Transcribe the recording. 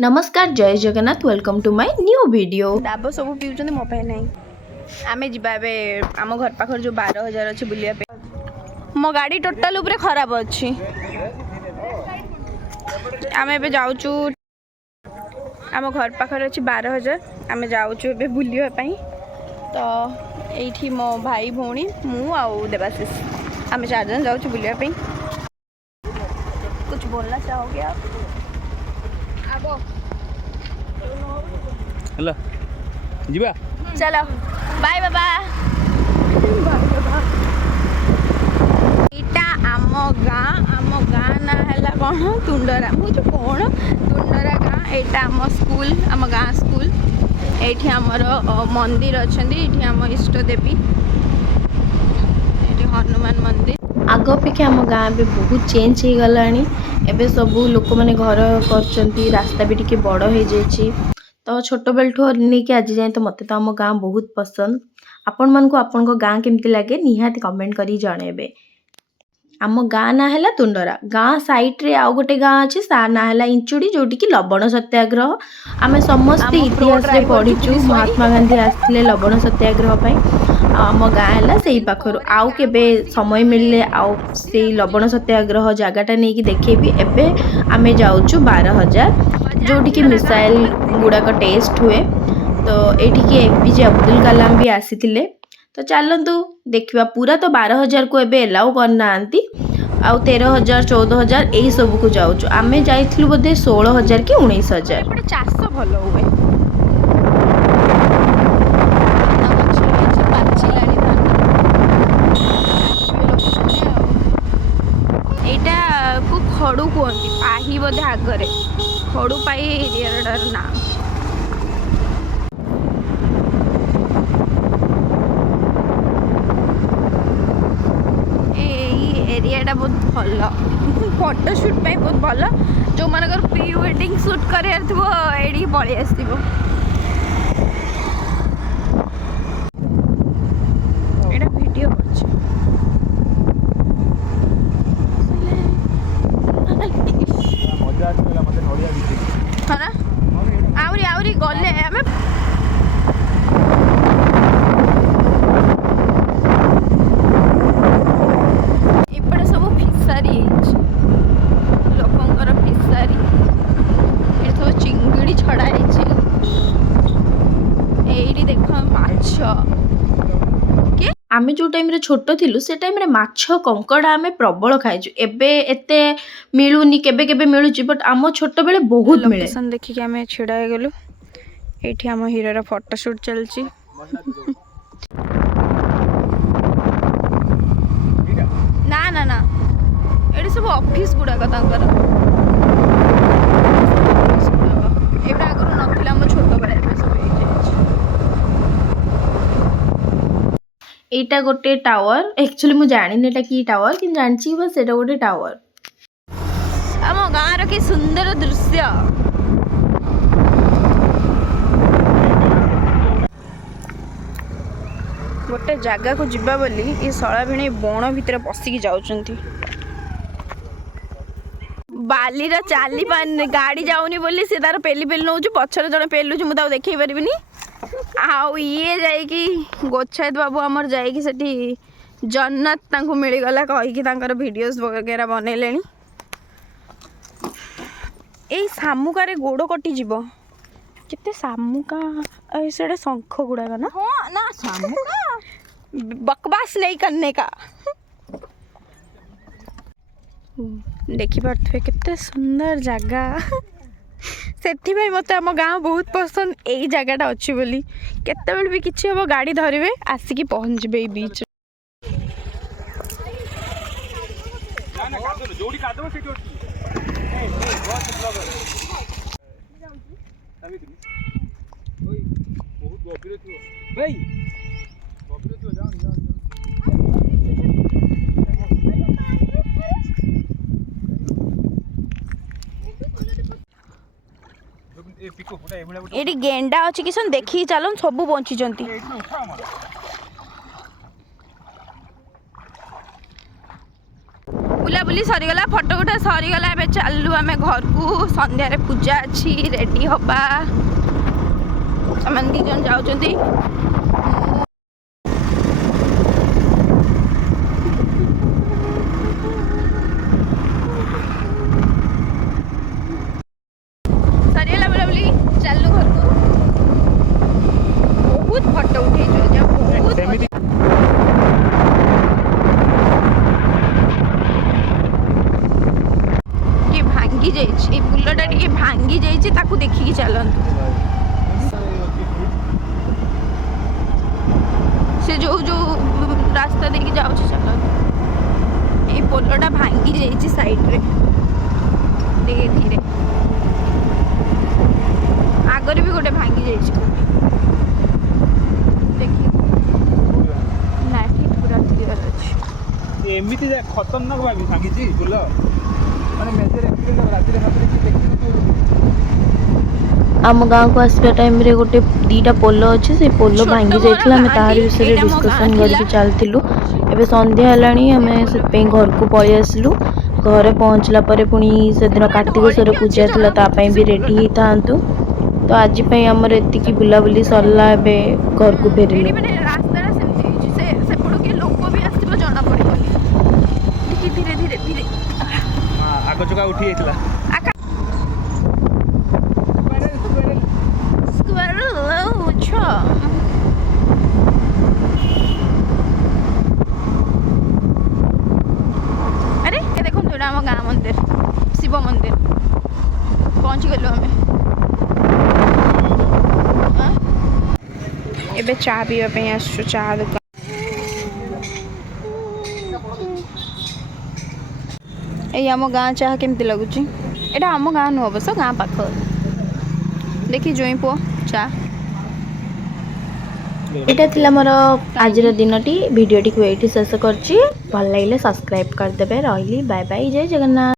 नमस्कार जय Jagannath welcome to my new video. डाब सब पीउछन्ति मो पाए नहीं आमे जिबा बे आम घर पाखर जो 12,000 अछि बुलिया पे मो गाड़ी टोटल ऊपर खराब अछि आमे बे जाउचू आम घर पाखर अछि 12,000 आमे जाउचू बे बुलिया पई तो एठी मो भाई भौणी मु आउ देवाशीष आमे चार जन जाउचू बुलिया पई। कुछ बोलना चाहोगे आप? आबो हेलो जीवा चलो बाय बाबा इटा आम गाँ ना हैला कौन तुंडरा मुझे कौन तुंडरा गाँ एटा आम स्कूल आम गाँ स्कूल एठी हमर मंदिर अछंदी एठी आम इष्ट देवी एठी हनुमान मंदिर आग अपेक्षा आम गाँ भी बहुत चेंज हो गलानी। एबे सबू लोक माने घर करचंती रास्ता भी टिके बड़ हो जाइए तो छोट बेलठू नहीं आज जाए तो मते तो आम गाँ बहुत पसंद। आपण मानक आपण गाँ केमती लगे निहाती कमेंट करी जणेबे। आम गाँ ना है तुंडरा गाँ साइट रे आउ गोटे गाँ अच्छे सा ना है इंचुड़ी जोटी की लवण सत्याग्रह आम समस्ते इतिहास रे पढ़ीचु महात्मा गांधी आसते लवण सत्याग्रह आम गाँ है से पाखर आउ केबे समय मिलले आउ से लवण सत्याग्रह जगटा नहीं देखेबी। एबे आमे जाउचु 12,000 जोटी की मिसाइल गुड़ाक टेस्ट हुए तो एठिकी एपीजे अब्दुल कलाम भी आसीथिले तो चलतु देखा पूरा तो 12,000 को एबे एलाउ करना आउ 13,000 14,000 यही सब को जाऊँ आम जाइलु बोधे 16,000 कि 19,000। चाष भल हुए एटा को खड़ू कहती पाही बोधे आगरे खड़ू पाही एरिया ना एरियाटा बहुत भल फोटो शूट पे बहुत भल जो मानकर प्री वेडिंग शूट करार थो ये पलि आसो एटा वीडियो आउरी आउरी गले आमे एपटे सब फिसारी लोकंकर फिसारी ये सब चिंगड़ी छड़ा ये देख माछ आमे जो टाइम रे छोटो थिलु से टाइम रे माछ कंकड़ा आमे प्रबल खाइछु एबे एते मिलुनी केबे केबे मिलुची बट आम छोट बेले बहुत मिले। लोकेशन देखि के आमे छिड़ा हे गेलु एठी आम हीरो फोटो शूट चलची ना ना ना एठी सब ऑफिस गुडाक तांकर एबे आगरो नथिला हम छोट बेले एबे सब हे जायछि। एटा गोटे टावर एक्चुअली मु जानिनी एटा की टावर कि जानछि बस एटा गोटे टावर आम गाँ रो कि सुंदर दृश्य गोटे जगह को जिबा बोली ये शला भिणी बण भितर पसिकी जाउछंती बालीर चाली पानी गाड़ी जाऊनी बोली से तार पेली पेली नौछु पछरे जने पेलुछु मु ताऊ देखै परबिनी आउ ये जाइकी गोछायत बाबू हमर जाइकी सेठी जन्नत तांको मिली गला कहि तांकर वीडियोस वगैरह बनेलेनी ए सामुकारे गोड़ कटि जीवो केते सामुका ऐसे शंख गुड़ाक ना हाँ ना सामुका बकवास नहीं करने का देखि पारथुवे केते सुंदर जगह से मत आम गाँव बहुत पसंद यही जगहटा अच्छी बोली केते बेल भी किसी हम गाड़ी धरवे आसिकी पहुँचे बीच एटी गेंडा अच्छी किसन देखी चलन सबू बंची बुला बुलाबुली सरीगला फोटो उठा सरीगला ए चलू आम घर को संध्यारे पूजा अच्छी रेडी हवा से 2 जन जाऊँगी सरीगला बुलाबुली चलू घर को बहुत फोटो उठे सेमिति भांगी जाइए पुलटा टे भांगी जाइए ताकू देखिकी चलतु से जो जो रास्ता देखिए जाऊँ चल ये पोलटा भांगी जाइए साइड रे धीरे धीरे आगर भी गोटे भांगी जाइए देखिए ना ठीक पूरा क्लियर अच्छे एमिति खतरनाक भांगी पुल माने मेजर एक्सीडेंट राति देखि आम गाँव को आसपा टाइम रे गोटे 2टा पोल अच्छे से पोल भांगी जाइए आम तार विषय डिस्कसन करके चलूँ एवं संध्या है आम से घर को पलि आसलु घरे पहुँचला पुणी से दिन कार्तिकेश्वर पूजा था भी रेडी ही था तो आज आमर एति बुलाबुली सरला घर को फेरिलु धीरे धीरे धीरे आग चका उठी जाइला अरे ये देखो थोड़ा आम गाँ मंदिर शिव मंदिर पहुँच गलु आम एबे चा पीवा आसु चा दुकान ये आम गाँ चाह केमती लगुच एटा आम गाँ नुह बस गाँ पाख देखी जोई पुओ चा यहाँ थिला मोर आज दिनटी भिडियोटी को ये शेष करछि भल लगे सब्सक्राइब करदे रही बाय बाय जय जगन्नाथ।